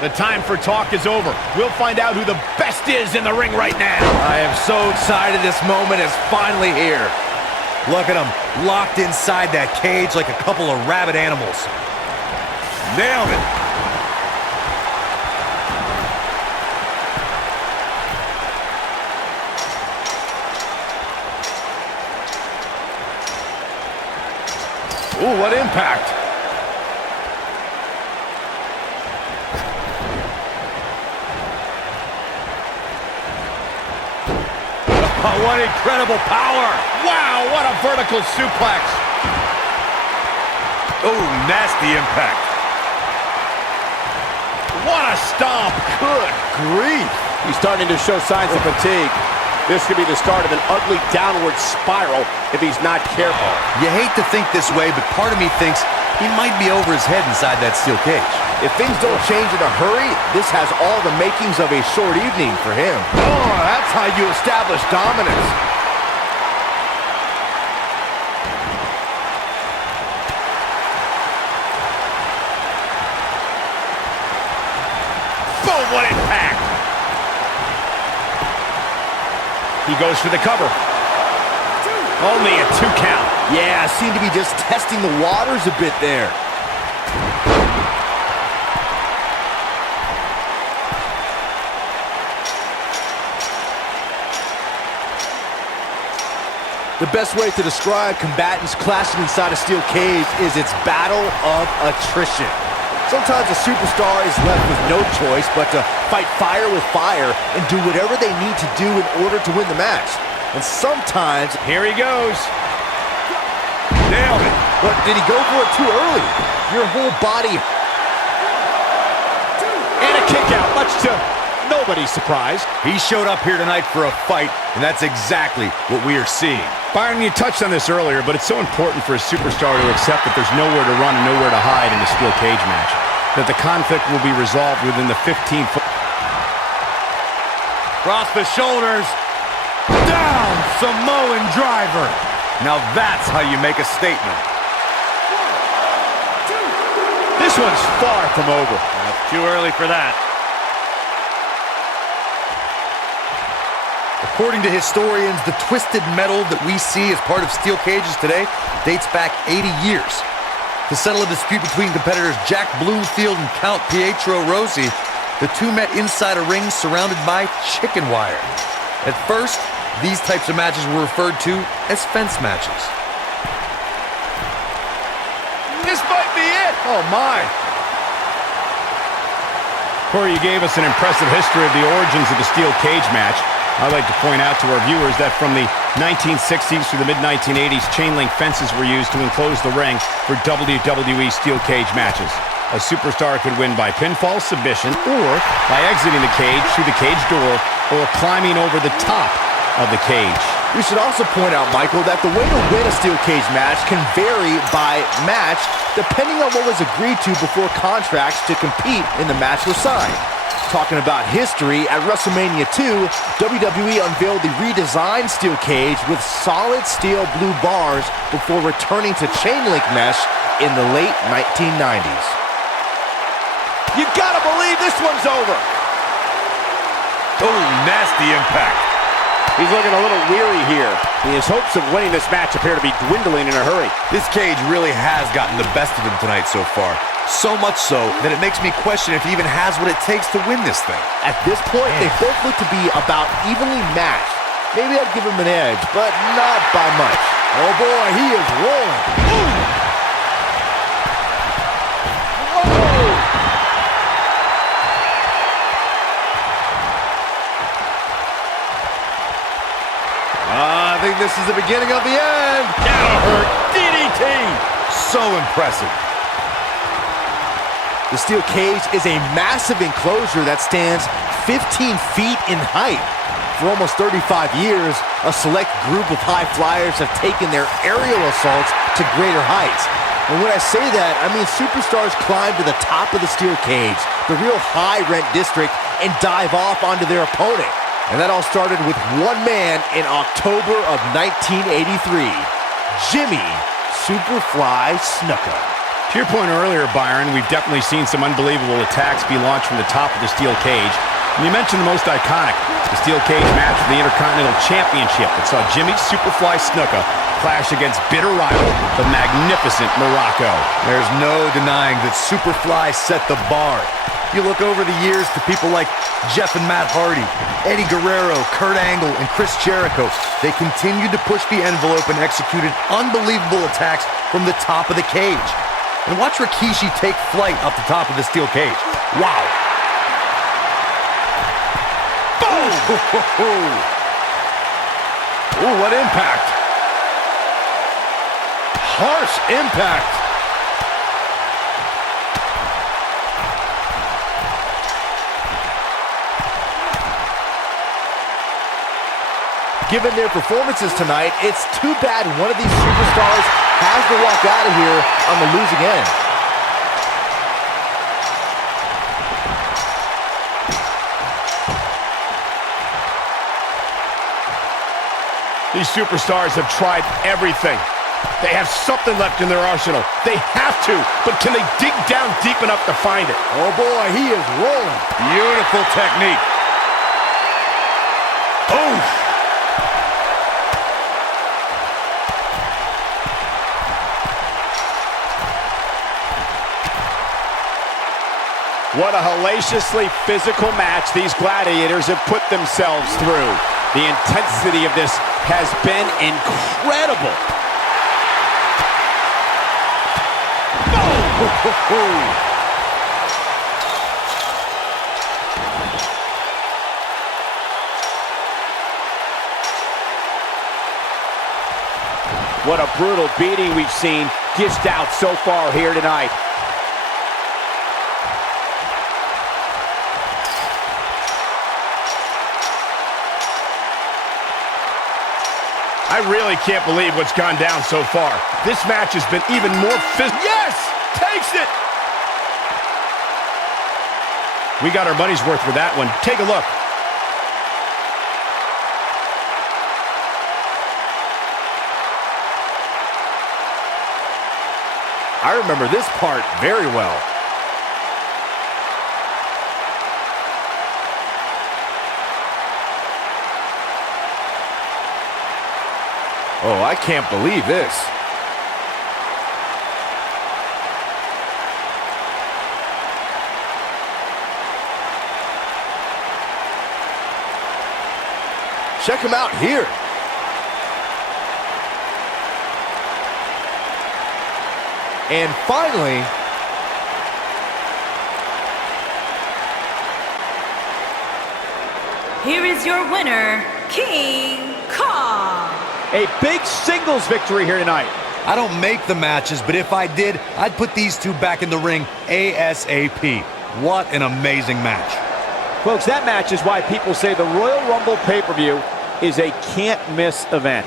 The time for talk is over. We'll find out who the best is in the ring right now. I am so excited this moment is finally here. Look at them, locked inside that cage like a couple of rabid animals. Nailed it. Ooh, what impact. Oh, what incredible power. Wow, what a vertical suplex. Oh, nasty impact. What a stomp. Good grief. He's starting to show signs of fatigue. This could be the start of an ugly downward spiral if he's not careful. You hate to think this way, but part of me thinks he might be over his head inside that steel cage. If things don't change in a hurry, this has all the makings of a short evening for him. Oh, that's how you establish dominance. Boom, what impact. He goes for the cover. Only a 2 count. Yeah, seemed to be just testing the waters a bit there. The best way to describe combatants clashing inside a steel cage is its battle of attrition. Sometimes a superstar is left with no choice but to fight fire with fire and do whatever they need to do in order to win the match. And sometimes... Here he goes. Nailed it. But did he go for it too early? Your whole body... And a kick out, much to nobody's surprise. He showed up here tonight for a fight, and that's exactly what we are seeing. Byron, you touched on this earlier, but it's so important for a superstar to accept that there's nowhere to run and nowhere to hide in a steel cage match. That the conflict will be resolved within the 15-foot... Cross the shoulders. Down, Samoan driver. Now that's how you make a statement. This one's far from over. Too early for that. According to historians, the twisted metal that we see as part of steel cages today dates back 80 years. To settle a dispute between competitors Jack Bloomfield and Count Pietro Rossi, the two met inside a ring surrounded by chicken wire. At first, these types of matches were referred to as fence matches. This might be it. Oh, my. Corey, you gave us an impressive history of the origins of the steel cage match. I'd like to point out to our viewers that from the 1960s through the mid-1980s, chain-link fences were used to enclose the ring for WWE steel cage matches. A superstar could win by pinfall submission or by exiting the cage through the cage door or climbing over the top of the cage. We should also point out, Michael, that the way to win a steel cage match can vary by match depending on what was agreed to before contracts to compete in the match were signed. Talking about history, at WrestleMania 2, WWE unveiled the redesigned steel cage with solid steel blue bars before returning to chain link mesh in the late 1990s. You gotta believe this one's over. Oh, nasty impact. He's looking a little weary here. His hopes of winning this match appear to be dwindling in a hurry. This cage really has gotten the best of him tonight so far. So much so that it makes me question if he even has what it takes to win this thing. At this point, they both look to be about evenly matched. Maybe I'd give him an edge, but not by much. Oh boy, he is rolling. Ooh. Whoa. I think this is the beginning of the end. That'll hurt. DDT. So impressive. The steel cage is a massive enclosure that stands 15 feet in height. For almost 35 years, a select group of high flyers have taken their aerial assaults to greater heights. And when I say that, I mean superstars climb to the top of the steel cage, the real high-rent district, and dive off onto their opponent. And that all started with one man in October of 1983, Jimmy Superfly Snuka. To your point earlier, Byron, we've definitely seen some unbelievable attacks be launched from the top of the steel cage. And you mentioned the most iconic, the steel cage match for the Intercontinental Championship that saw Jimmy Superfly Snuka clash against bitter rival, the magnificent Morocco. There's no denying that Superfly set the bar. You look over the years to people like Jeff and Matt Hardy, Eddie Guerrero, Kurt Angle, and Chris Jericho. They continued to push the envelope and executed unbelievable attacks from the top of the cage. And watch Rikishi take flight off the top of the steel cage. Wow. Boom! Ooh, what impact. Harsh impact. Given their performances tonight, it's too bad one of these superstars has to walk out of here on the losing end. These superstars have tried everything. They have something left in their arsenal. They have to, but can they dig down deep enough to find it? Oh boy, he is rolling. Beautiful technique. Oh! What a hellaciously physical match these gladiators have put themselves through. The intensity of this has been incredible. What a brutal beating we've seen dished out so far here tonight. I really can't believe what's gone down so far. This match has been even more physical. Yes! Takes it! We got our money's worth with that one. Take a look. I remember this part very well. Oh, I can't believe this. Check him out here. And finally, here is your winner, King Kong. A big singles victory here tonight. I don't make the matches, but if I did, I'd put these two back in the ring ASAP. What an amazing match. Folks, that match is why people say the Royal Rumble pay-per-view is a can't-miss event.